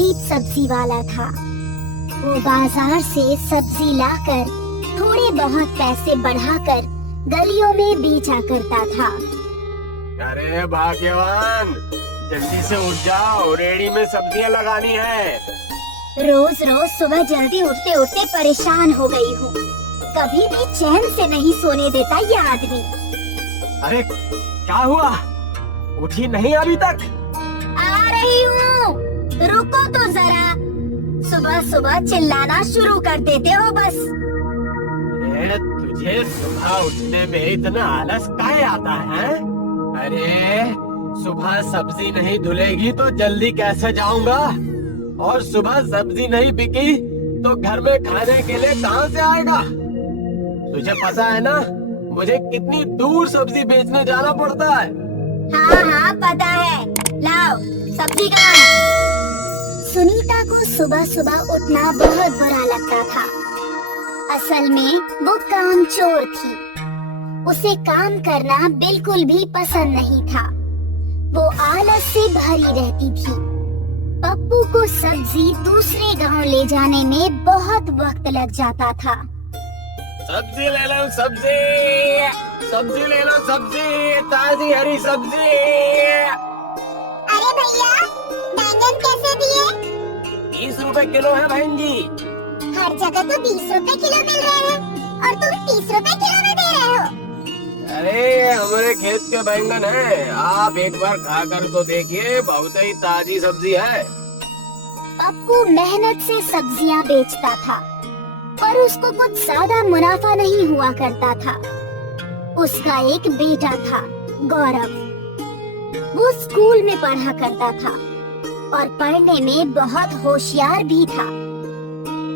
गरीब सब्जी वाला था। वो बाजार से सब्जी लाकर थोड़े बहुत पैसे बढ़ाकर गलियों में बेचा करता था। अरे भाग्यवान, जल्दी से उठ जाओ, रेहड़ी में सब्जियां लगानी है। रोज रोज सुबह जल्दी उठते उठते परेशान हो गई हूँ। कभी भी चैन से नहीं सोने देता ये आदमी। अरे क्या हुआ, उठी नहीं अभी तक? आ रही हूँ, रुको तो जरा। सुबह सुबह चिल्लाना शुरू कर देते हो बस। अरे तुझे सुबह उठने में इतना आलस काहे आता है? अरे सुबह सब्जी नहीं धुलेगी तो जल्दी कैसे जाऊंगा? और सुबह सब्जी नहीं बिकी तो घर में खाने के लिए कहाँ से आएगा? तुझे पता है ना मुझे कितनी दूर सब्जी बेचने जाना पड़ता है। हाँ हाँ पता है, लाओ सब्जी कहाँ है? सुनीता को सुबह सुबह उठना बहुत बुरा लगता था। असल में वो कामचोर थी। उसे काम करना बिल्कुल भी पसंद नहीं था। वो आलस से भरी रहती थी। पप्पू को सब्जी दूसरे गांव ले जाने में बहुत वक्त लग जाता था। सब्जी ले लो सब्जी, सब्जी ले लो सब्जी, ताजी हरी सब्जी। अरे भैया, बैंगन कैसे दिए? 20 रुपए किलो है बहन जी। हर जगह तो 20 रुपए किलो मिल रहे हैं और तुम 30 रुपए किलो में दे रहे हो। अरे हमारे खेत के बैंगन है, आप एक बार खा कर तो देखिए, बहुत ही ताजी सब्जी है। पप्पू मेहनत से सब्जियां बेचता था, पर उसको कुछ ज्यादा मुनाफा नहीं हुआ करता था। उसका एक बेटा था, गौरव। वो स्कूल में पढ़ा करता था और पढ़ने में बहुत होशियार भी था।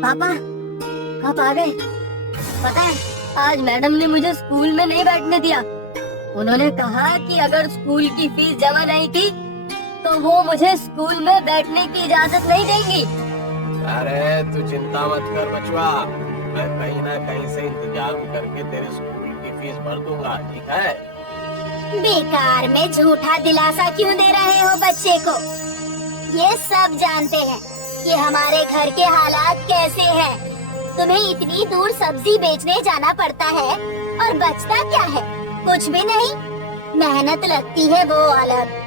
पापा आप आ गए। पता है आज मैडम ने मुझे स्कूल में नहीं बैठने दिया। उन्होंने कहा कि अगर स्कूल की फीस जमा नहीं की तो वो मुझे स्कूल में बैठने की इजाजत नहीं देंगी। अरे तू चिंता मत कर बचवा, मैं कहीं ना कहीं से इंतजाम करके तेरे स्कूल की फीस भर दूंगा, ठीक है? बेकार में झूठा दिलासा क्यों दे रहे हो बच्चे को? ये सब जानते हैं कि हमारे घर के हालात कैसे हैं। तुम्हें इतनी दूर सब्जी बेचने जाना पड़ता है और बचता क्या है? कुछ भी नहीं। मेहनत लगती है वो अलग।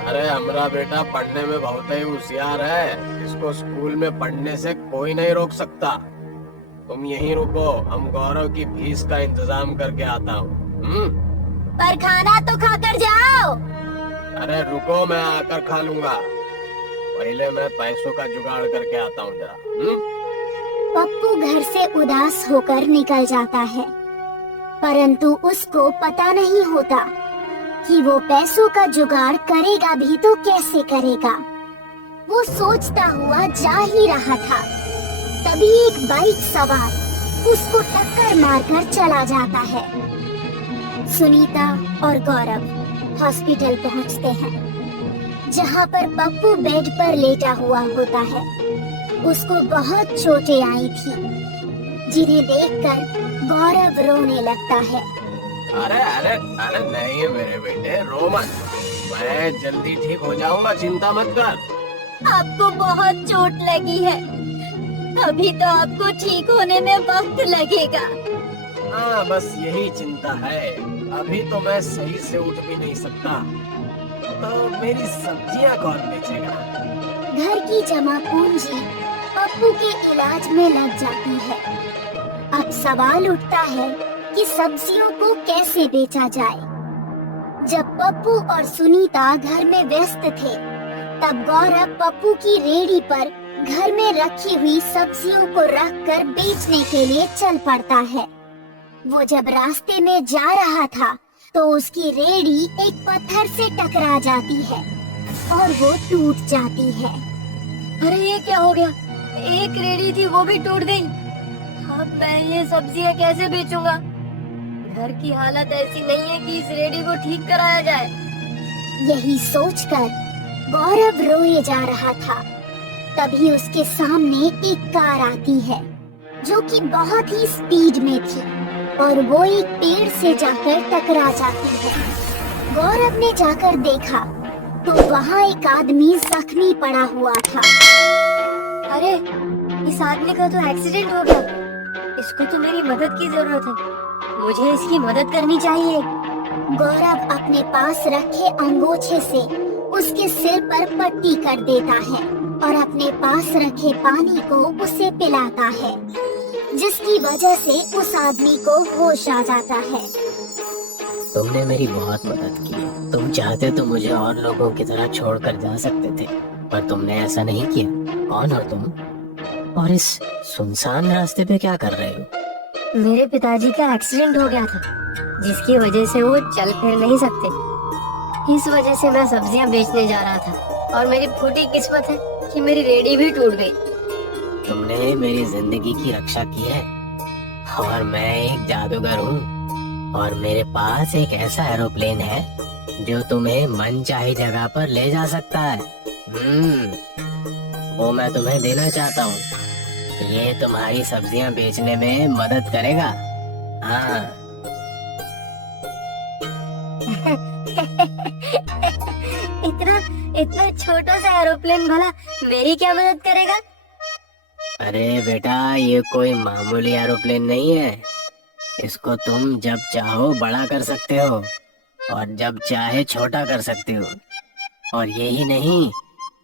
अरे हमारा बेटा पढ़ने में बहुत ही होशियार है, इसको स्कूल में पढ़ने से कोई नहीं रोक सकता। तुम यहीं रुको, हम गौरव की फीस का इंतजाम करके आता हूँ। पर खाना तो खाकर जाओ। अरे रुको, मैं आकर खा लूंगा। पहले मैं पैसों का जुगाड़ करके आता हूँ जरा। पप्पू घर से उदास होकर निकल जाता है, परंतु उसको पता नहीं होता कि वो पैसों का जुगाड़ करेगा भी तो कैसे करेगा। वो सोचता हुआ जा ही रहा था, तभी एक बाइक सवार उसको टक्कर मारकर चला जाता है। सुनीता और गौरव हॉस्पिटल पहुंचते हैं, जहां पर पप्पू बेड पर लेटा हुआ होता है। उसको बहुत चोटें आई थी, जिन्हें देखकर गौरव रोने लगता है। अरे अरे अरे नहीं मेरे बेटे, रो मत, मैं जल्दी ठीक हो जाऊंगा, चिंता मत कर। आपको बहुत चोट लगी है, अभी तो आपको ठीक होने में वक्त लगेगा। हाँ बस यही चिंता है, अभी तो मैं सही से उठ भी नहीं सकता, तो मेरी सब्जियां कौन बेचेगा? घर की जमा पूंजी पप्पू के इलाज में लग जाती है। अब सवाल उठता है कि सब्जियों को कैसे बेचा जाए। जब पप्पू और सुनीता घर में व्यस्त थे, तब गौरव पप्पू की रेहड़ी पर घर में रखी हुई सब्जियों को रखकर बेचने के लिए चल पड़ता है। वो जब रास्ते में जा रहा था तो उसकी रेहड़ी एक पत्थर से टकरा जाती है और वो टूट जाती है। अरे ये क्या हो गया? एक रेहड़ी थी वो भी टूट गई। अब मैं ये सब्जियां कैसे बेचूंगा? घर की हालत ऐसी नहीं है कि इस रेहड़ी को ठीक कराया जाए। यही सोचकर गौरव रोए जा रहा था, तभी उसके सामने एक कार आती है जो कि बहुत ही स्पीड में थी और वो एक पेड़ से जाकर टकरा जाती है। गौरव ने जाकर देखा तो वहाँ एक आदमी जख्मी पड़ा हुआ था। अरे, इस आदमी का तो एक्सीडेंट हो गया। इसको तो मेरी मदद की जरूरत है। मुझे इसकी मदद करनी चाहिए। गौरव अपने पास रखे अंगोछे से उसके सिर पर पट्टी कर देता है और अपने पास रखे पानी को उसे पिलाता है, जिसकी वजह से उस आदमी को होश आ जाता है। तुमने मेरी बहुत मदद की। तुम चाहते तो मुझे और लोगों की तरह छोड़कर जा सकते थे, पर तुमने ऐसा नहीं किया। कौन हो तुम? और इस सुनसान रास्ते पे क्या कर रहे हो? मेरे पिताजी का एक्सीडेंट हो गया था, जिसकी वजह से वो चल फिर नहीं सकते। इस वजह से मैं सब्जियां बेचने जा रहा था और मेरी फूटी किस्मत है कि मेरी रेडी भी टूट गई। तुमने मेरी जिंदगी की रक्षा की है और मैं एक जादूगर हूँ और मेरे पास एक ऐसा एरोप्लेन है जो तुम्हें मनचाही जगह पर ले जा सकता है। वो मैं तुम्हें देना चाहता हूँ। ये तुम्हारी सब्जियां बेचने में मदद करेगा। हाँ। इतना छोटा सा एरोप्लेन भला मेरी क्या मदद करेगा? अरे बेटा, ये कोई मामूली एरोप्लेन नहीं है। इसको तुम जब चाहो बड़ा कर सकते हो और जब चाहे छोटा कर सकते हो। और यही नहीं,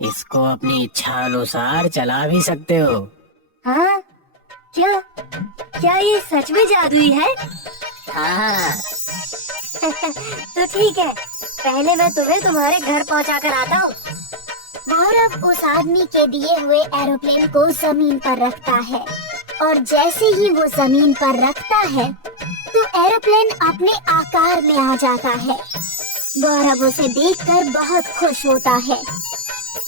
इसको अपनी इच्छा अनुसार चला भी सकते हो। हाँ? क्या ये सच में जादुई है? हाँ। तो ठीक है, पहले मैं तुम्हें तुम्हारे घर पहुंचा कर आता हूँ। गौरव उस आदमी के दिए हुए एरोप्लेन को जमीन पर रखता है और जैसे ही वो जमीन पर रखता है तो एरोप्लेन अपने आकार में आ जाता है। गौरव उसे देखकर बहुत खुश होता है।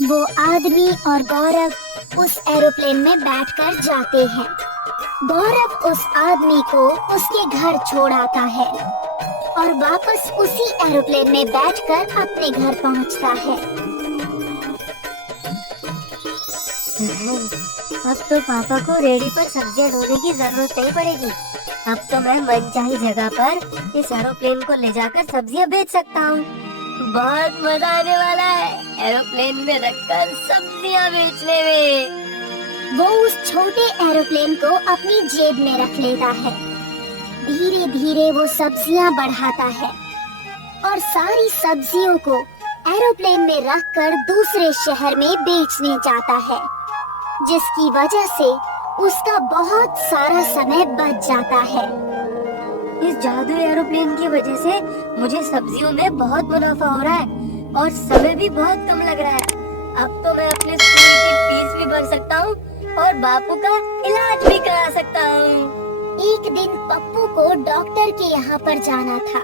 वो आदमी और गौरव उस एरोप्लेन में बैठकर जाते हैं। गौरव उस आदमी को उसके घर छोड़ आता है और वापस उसी एरोप्लेन में बैठकर अपने घर पहुंचता है। अब तो पापा को रेडी पर सब्जियां ढोने की जरूरत नहीं पड़ेगी। अब तो मैं मनचाही जगह पर इस एरोप्लेन को ले जाकर सब्जियां बेच सकता हूँ। बहुत मजा आने वाला है एरोप्लेन में रखकर सब्जियां बेचने में। वो उस छोटे एरोप्लेन को अपनी जेब में रख लेता है। धीरे धीरे वो सब्जियां बढ़ाता है और सारी सब्जियों को एरोप्लेन में रखकर दूसरे शहर में बेचने जाता है, जिसकी वजह से उसका बहुत सारा समय बच जाता है। इस जादुई एरोप्लेन की वजह से मुझे सब्जियों में बहुत मुनाफा हो रहा है और समय भी बहुत कम लग रहा है। अब तो मैं अपने स्कूल की फीस भी भर सकता हूँ और बापू का इलाज भी करा सकता हूँ। एक दिन पप्पू को डॉक्टर के यहाँ पर जाना था,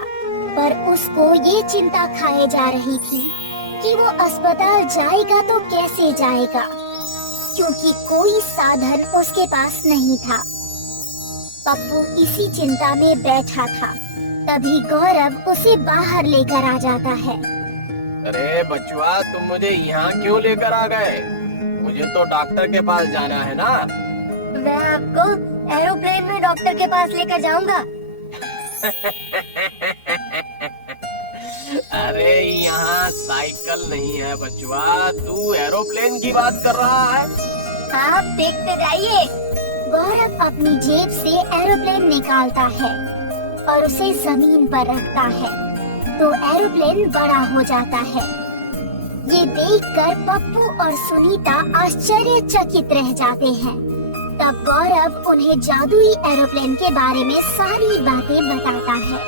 पर उसको ये चिंता खाए जा रही थी कि वो अस्पताल जाएगा तो कैसे जाएगा, क्योंकि कोई साधन उसके पास नहीं था। पप्पू इसी चिंता में बैठा था, तभी गौरव उसे बाहर लेकर आ जाता है। अरे बचुआ, तुम मुझे यहाँ क्यों लेकर आ गए? मुझे तो डॉक्टर के पास जाना है ना। मैं आपको एरोप्लेन में डॉक्टर के पास लेकर जाऊंगा। अरे यहाँ साइकिल नहीं है बचुआ, तू एरोप्लेन की बात कर रहा है। आप देखते जाइए। गौरव अपनी जेब से एरोप्लेन निकालता है और उसे जमीन पर रखता है, तो एरोप्लेन बड़ा हो जाता है। ये देखकर पप्पू और सुनीता आश्चर्यचकित रह जाते हैं। तब गौरव उन्हें जादुई एरोप्लेन के बारे में सारी बातें बताता है।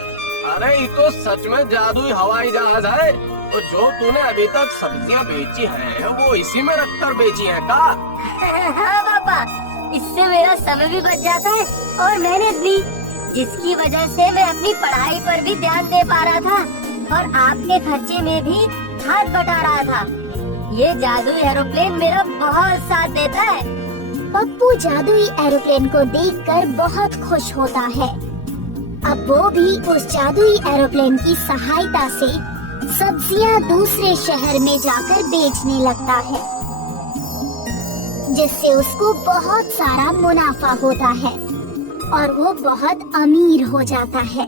अरे ये तो सच में जादुई हवाई जहाज है। तो जो तूने अभी तक सब्जियां बेची हैं, वो इसी में रखकर बेची हैं का? हाँ पापा, इससे मेरा समय भी बच जाता है और मेहनत भी, जिसकी वजह से मैं अपनी पढ़ाई पर भी ध्यान दे पा रहा था और आपके खर्चे में भी हाथ बटा रहा था। ये जादुई एरोप्लेन मेरा बहुत साथ देता है। पप्पू जादुई एरोप्लेन को देखकर बहुत खुश होता है। अब वो भी उस जादुई एरोप्लेन की सहायता से सब्जियां दूसरे शहर में जाकर बेचने लगता है, जिससे उसको बहुत सारा मुनाफा होता है और वो बहुत अमीर हो जाता है।